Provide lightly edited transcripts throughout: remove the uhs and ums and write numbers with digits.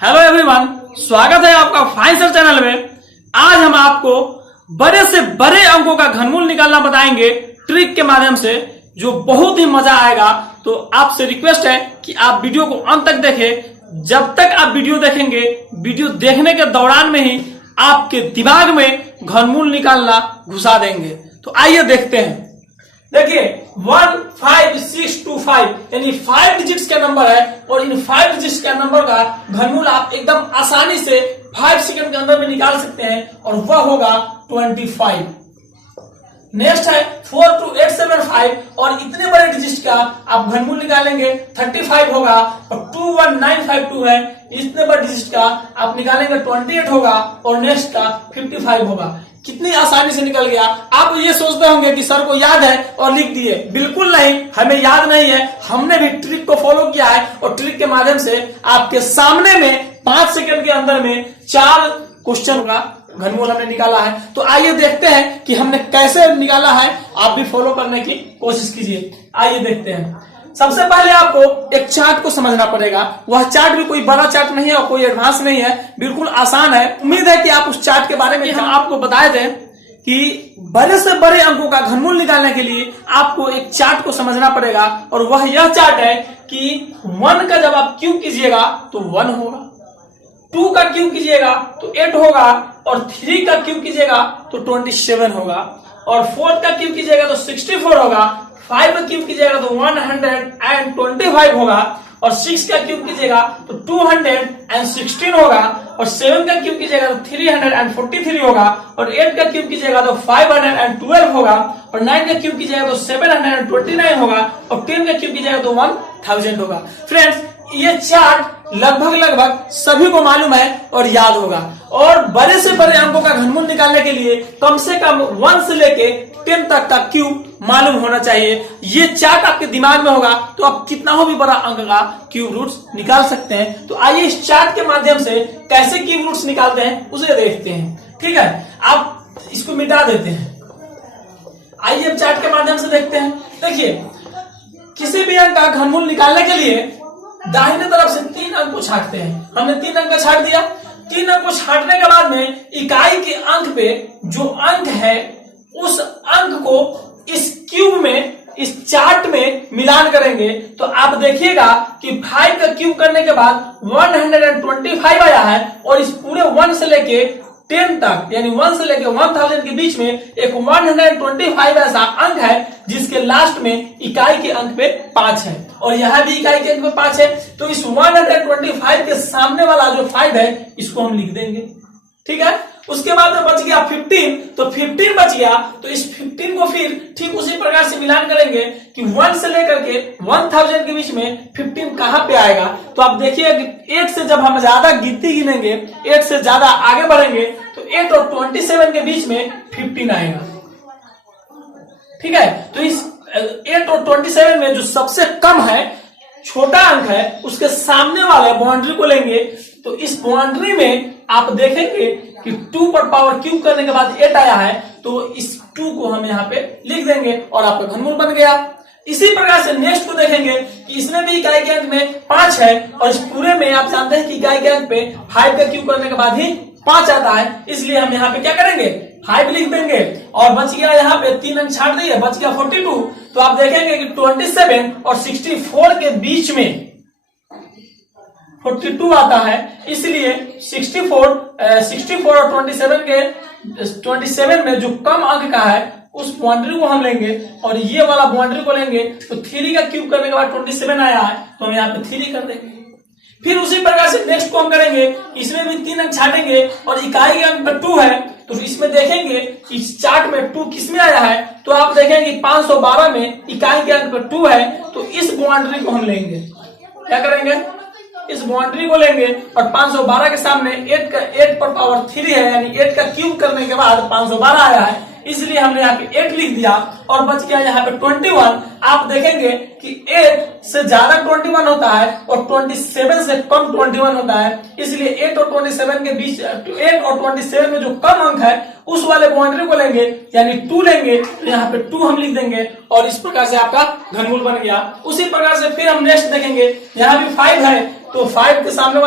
Hello everyone, स्वागत है आपका फाइन सर चैनल में। आज हम आपको बड़े से बड़े अंकों का घनमूल निकालना बताएंगे ट्रिक के माध्यम से, जो बहुत ही मजा आएगा। तो आपसे रिक्वेस्ट है कि आप वीडियो को अंत तक देखें। जब तक आप वीडियो देखेंगे, वीडियो देखने के दौरान में ही आपके दिमाग में घनमूल निकालना घुसा देंगे। तो आइए देखते हैं। देखिए 15625 यानी 5 डिजिट्स का नंबर है और इन 5 डिजिट्स का नंबर का घनमूल आप एकदम आसानी से 5 सेकंड के अंदर में निकाल सकते हैं और वह होगा 25। नेक्स्ट है 42875 और इतने बड़े डिजिट का आप घनमूल निकालेंगे 35 होगा और 21952 है, इतने बड़े डिजिट का आप निकालेंगे 28 होगा और नेक्स्ट का 55 होगा। कितनी आसानी से निकल गया। आप ये सोचते होंगे कि सर को याद है और लिख दिए। बिल्कुल नहीं, हमें याद नहीं है, हमने भी ट्रिक को फॉलो किया है और ट्रिक के माध्यम से आपके सामने में 5 सेकंड के अंदर में 4 क्वेश्चन का घनमूल हमने निकाला है। तो आइए देखते हैं कि हमने कैसे निकाला है। आप भी फॉलो करने की कोशिश कीजिए। आइए देखते हैं। सबसे पहले आपको एक चार्ट को समझना पड़ेगा। वह चार्ट भी कोई बड़ा चार्ट नहीं है और कोई एडवांस नहीं है, बिल्कुल आसान है। उम्मीद है कि आप उस चार्ट के बारे में हम आपको बताए थे कि बड़े से बड़े अंकों का घनमूल निकालने के लिए आपको एक चार्ट को समझना पड़ेगा और वह यह चार्ट है कि 1 का जब आप क्यूब कीजिएगा तो 1 होगा, 2 का क्यूब कीजिएगा तो 8 होगा और 3 का क्यूब कीजिएगा तो 27 होगा और 4 का क्यूब कीजिएगा तो 64 होगा, 5 का क्यूब कीजिएगा तो 125 होगा और 6 का क्यूब कीजिएगा तो 216 होगा और 7 का क्यूब कीजिएगा तो 343 होगा और 8 का क्यूब कीजिएगा तो 512 होगा और 9 का क्यूब कीजिएगा तो 729 होगा और 10 का क्यूब कीजिएगा तो 1000 होगा। फ्रेंड्स, ये चार्ट लगभग सभी को मालूम है और याद होगा। और बड़े से बड़े अंकों का घनमूल निकालने के लिए कम से कम 1 से लेके 10 तक का क्यूब मालूम होना चाहिए। ये चार्ट आपके दिमाग में होगा तो आप कितना हो भी बड़ा अंक का क्यूब रूट्स निकाल सकते हैं। तो आइए इस चार्ट के माध्यम से कैसे क्यूब रूट्स निकालते हैं उसे देखते हैं। ठीक है, आप इसको मिटा देते हैं। आइए अब चार्ट के माध्यम से देखते हैं। देखिए, किसी भी अंक का घनमूल निकालने के लिए दाहिने तरफ से 3 अंक को छांटते हैं। हमने 3 अंक का छांट दिया। 3 अंक को छांटने के बाद में इकाई के अंक पे जो अंक है उस अंक को इस क्यूब में, इस चार्ट में मिलान करेंगे तो आप देखिएगा कि 5 का क्यूब करने के बाद 125 आया है और इस पूरे 1 से लेके 10 तक यानी 1 से लेके 1000 के बीच में एक 125 ऐसा अंक है जिसके लास्ट में इकाई के अंक पे 5 है और यहां भी इकाई के अंक पे 5 है। तो इस 125 के सामने वाला जो 5 है इसको हम लिख देंगे। ठीक है, उसके बाद में बच गया 15, तो 15 बच गया तो इस 15 को फिर ठीक उसी प्रकार से मिलान करेंगे कि 1 से लेकर के 1000 के बीच में 15 कहां पे आएगा। तो आप देखिए कि 8 से जब हम ज्यादा गिनती गिनेंगे, 8 से ज्यादा आगे बढ़ेंगे तो 8 और 27 के बीच में 15 आएगा। ठीक है, तो इस 8 और 27 में जो सबसे कम है, छोटा अंक है, उसके सामने वाले बाउंड्री को लेंगे। तो इस बाउंड्री में आप देखेंगे कि 2 पर पावर क्यूब करने के बाद 8 आया है तो इस 2 को हम यहाँ पे लिख देंगे और आपका घनमूल बन गया। इसी प्रकार से नेक्स्ट को देखेंगे कि इसमें भी इकाई के अंक में 5 है और इस पूरे में आप जानते हैं कि इकाई के अंक पे 5 का क्यूब करने के बाद ही 5 आता है, इसलिए हम यहाँ पे क्या करेंगे 5 लिख देंगे और बच गया यहाँ पे 3 अंक छाट दिए, बच गया 42। तो आप देखेंगे कि 27 और 64 के बीच में 42 आता है, इसलिए 64 और 27 में जो कम अंक का है उस बाउंड्री को हम लेंगे और ये वाला बाउंड्री को लेंगे। तो 3 का क्यूब करने के बाद 27 आया है तो हम यहाँ पे 3 कर देंगे। फिर उसी प्रकार से नेक्स्ट को हम करेंगे, इसमें भी 3 अंक छाटेंगे और इकाई के अंक 2 है तो इसमें देखेंगे कि इस चार्ट में 2 किसमें आया है। तो आप देखेंगे 512 में इकाई के अंक 2 है तो इस बाउंड्री को हम लेंगे। क्या करेंगे, इस बाउंड्री को लेंगे और 512 के सामने 8 पर पावर 3 है यानी 8 का क्यूब करने के बाद 512 आया है, इसलिए हमने यहाँ पे 8 लिख दिया और बच गया यहाँ पे 21। आप देखेंगे कि 8 से ज्यादा 21 होता है और 27 से कम 21 होता है, इसलिए 8 और 27 के बीच 8 और 27 में जो कम अंक है उस वाले बाउंड्री को लेंगे यानी 2 लेंगे तो यहाँ पे 2 हम लिख देंगे और इस प्रकार से आपका घनमूल बन गया। उसी प्रकार से फिर हम नेक्स्ट देखेंगे, यहाँ भी 5 है तो 5 के सामने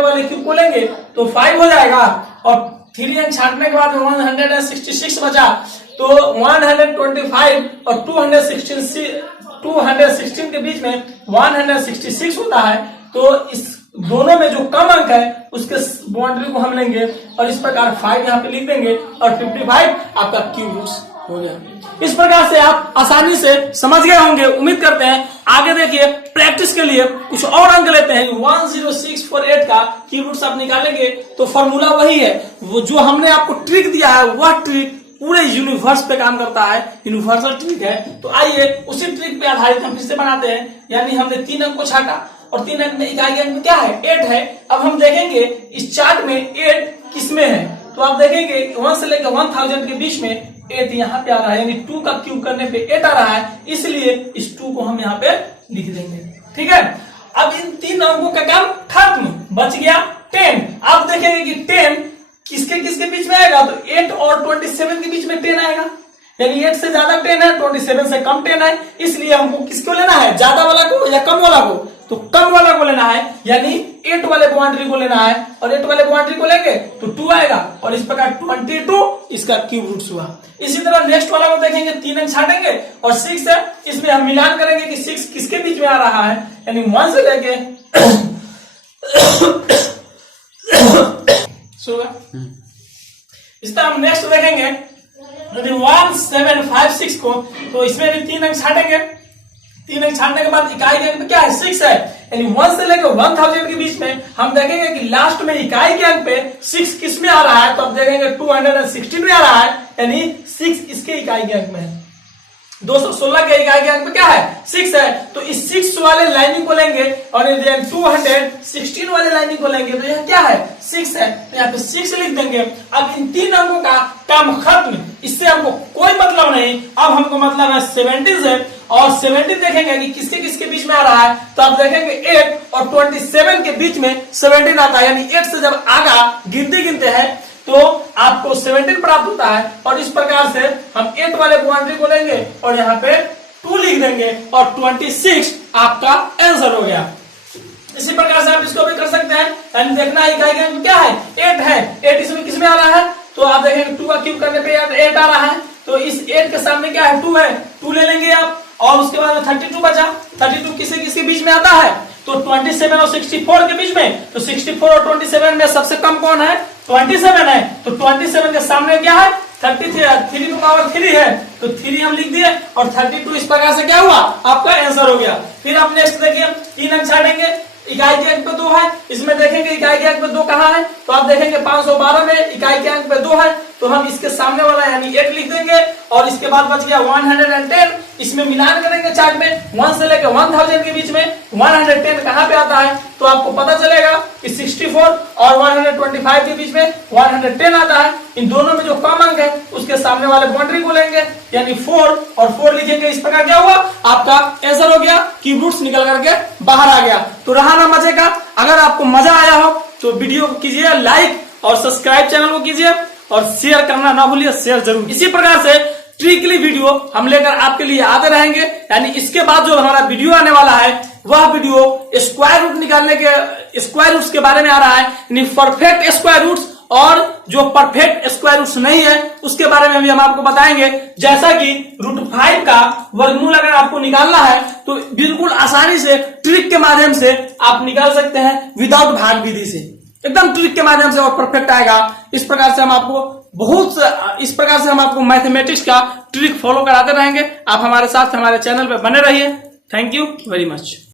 वाले क्यूब को लेंगे तो 5 हो जाएगा, और 3 अंक छांटने के बाद 166 बचा, तो 125 और 216 के बीच में 166 होता है। तो इस दोनों में जो कम अंक है उसके बाउंड्री को हम लेंगे और इस प्रकार 5 यहाँ पे लिख देंगे और 55 आपका क्यूब रूट्स हो गया। इस प्रकार से आप आसानी से समझ गए होंगे, उम्मीद करते हैं। आगे देखिए प्रैक्टिस के लिए कुछ और अंक लेते हैं। 10648 का क्यूब रूट्स आप निकालेंगे तो फॉर्मूला वही है, वो जो हमने आपको ट्रिक दिया है वह ट्रिक पूरे यूनिवर्स पे काम करता है, यूनिवर्सल ट्रिक है। तो आइए उसी ट्रिक पे आधारित हम फिर से बनाते हैं। यानी हमने 3 अंक को छाटा और 3 अंक में इकाई अंक में क्या है 8 है। अब हम देखेंगे इस चार्ट में 8 किसमें है, तो आप देखेंगे 1 से लेकर 1000 के बीच में 8 यहाँ पे आ रहा है, यानी 2 का क्यूब करने पे 8 आ रहा है, इसलिए इस 2 को हम यहाँ पे लिख देंगे। ठीक है, अब इन 3 अंकों का काम खत्म, बच गया 10। आप देखेंगे कि 10 किसके किसके बीच में आएगा, तो 8 और 27 के बीच में 10 आएगा, यानी 8 से ज्यादा 10 है, 27 से कम 10 है, इसलिए हमको किसको लेना है, ज्यादा वाला को या कम वाला को, तो कम वाला को लेना है, यानी 8 वाले बाउंड्री को लेना है, और 8 वाले बाउंड्री को लेंगे तो 2 आएगा, और इस प्रकार 22 इसका क्यूब रूट्स हुआ। इसी तरह नेक्स्ट वाला को देखेंगे, 3 अंक छाटेंगे और 6 है, इसमें हम मिलान करेंगे कि 6 किसके बीच में आ रहा है, यानी 1 से लेके इस तरह हम नेक्स्ट देखेंगे 1756 को, तो इसमें भी 3 अंक छाटेंगे। 3 अंक छाटने के बाद इकाई के अंक में क्या है 6 है, यानी 1 से लेकर 1000 के बीच में हम देखेंगे कि लास्ट में इकाई के अंक पे 6 किस में आ रहा है, तो अब देखेंगे 216 में आ रहा है, यानी 6 इसके इकाई के अंक में है। 216 के इकाई के अंक में क्या है 6 है, तो इस 6 वाले लाइनिंग को लेंगे और 216 वाले लाइनिंग को लेंगे, तो यह क्या है 6 है, तो यहाँ पे 6 लिख देंगे। अब इन 3 अंकों का काम खत्म, इससे हमको कोई मतलब नहीं, अब हमको मतलब है 70 से, और 70 देखेंगे कि किसके किसके बीच में आ रहा है, तो आप देखेंगे 8 और 27 के बीच में 17 आता है, यानी 8 से जब आगा गिनते हैं तो आपको 17 प्राप्त होता है, और इस प्रकार से हम 8 वाले बाउंड्री को लेंगे और यहाँ पे 2 लिख देंगे और 26 आपका आंसर हो गया। इसी प्रकार से आप इसको भी कर सकते हैं, यानी देखना है इकाई के अंक क्या है 8 है, 8 इसमें किस में आ रहा है, तो आप देखेंगे 2 का क्यूब करने पे 8 आ रहा है, तो इस 8 के सामने क्या है 2 है, 2 ले लेंगे आप, और उसके बाद 32 बचा। 32 किसके किसके बीच में आता है, तो 27 और 64 के बीच में, तो 64 और 27 में सबसे कम कौन है 27 है, तो 27 के सामने क्या है 33 3 टू पावर 3 है, तो 3 हम लिख दिए और 32 इस प्रकार से क्या हुआ आपका आंसर हो गया। फिर आप नेक्स्ट देखिए 3 अंक छाटेंगे, इकाई के अंक पे 2 है, इसमें देखेंगे इकाई के अंक पे 2 कहाँ है, तो आप देखेंगे 512 में इकाई के अंक पे 2 है, तो हम इसके सामने वाला यानी 8 लिख देंगे, और इसके बाद बच गया 110, इसमें मिलान करेंगे चार्ट में 1 से लेकर 1000 के बीच में 110 कहाँ पे आता है, तो आपको पता चलेगा कि 64 और 125 के बीच में 110 आता है। इन दोनों में जो कम अंक है उसके सामने वाले बाउंड्री को लेंगे, यानी 4 और 4 लिखेंगे, इस प्रकार क्या हुआ आपका आंसर हो गया, क्यूब रूट्स निकल करके बाहर आ गया। तो रहा ना मजे का, अगर आपको मजा आया हो तो वीडियो को कीजिए लाइक और सब्सक्राइब चैनल को कीजिए और शेयर करना ना भूलिए, शेयर जरूर। इसी प्रकार से ट्रिकली वीडियो हम लेकर आपके लिए आते रहेंगे, यानी इसके बाद जो हमारा वीडियो आने वाला है वह वीडियो स्क्वायर रूट निकालने के स्क्वायर रूट्स के बारे में आ रहा है, यानी परफेक्ट स्क्वायर रूट्स और जो परफेक्ट स्क्वायर रूट्स नहीं है उसके बारे में भी हम आपको बताएंगे। जैसा कि √5 का वर्गमूल अगर आपको निकालना है तो बिल्कुल आसानी से ट्रिक के माध्यम से आप निकाल सकते हैं, विदाउट भाग विधि से, एकदम ट्रिक के माध्यम से और परफेक्ट आएगा। इस प्रकार से हम आपको मैथमेटिक्स का ट्रिक फॉलो कराते रहेंगे। आप हमारे साथ हमारे चैनल पे बने रहिए। Thank you very much.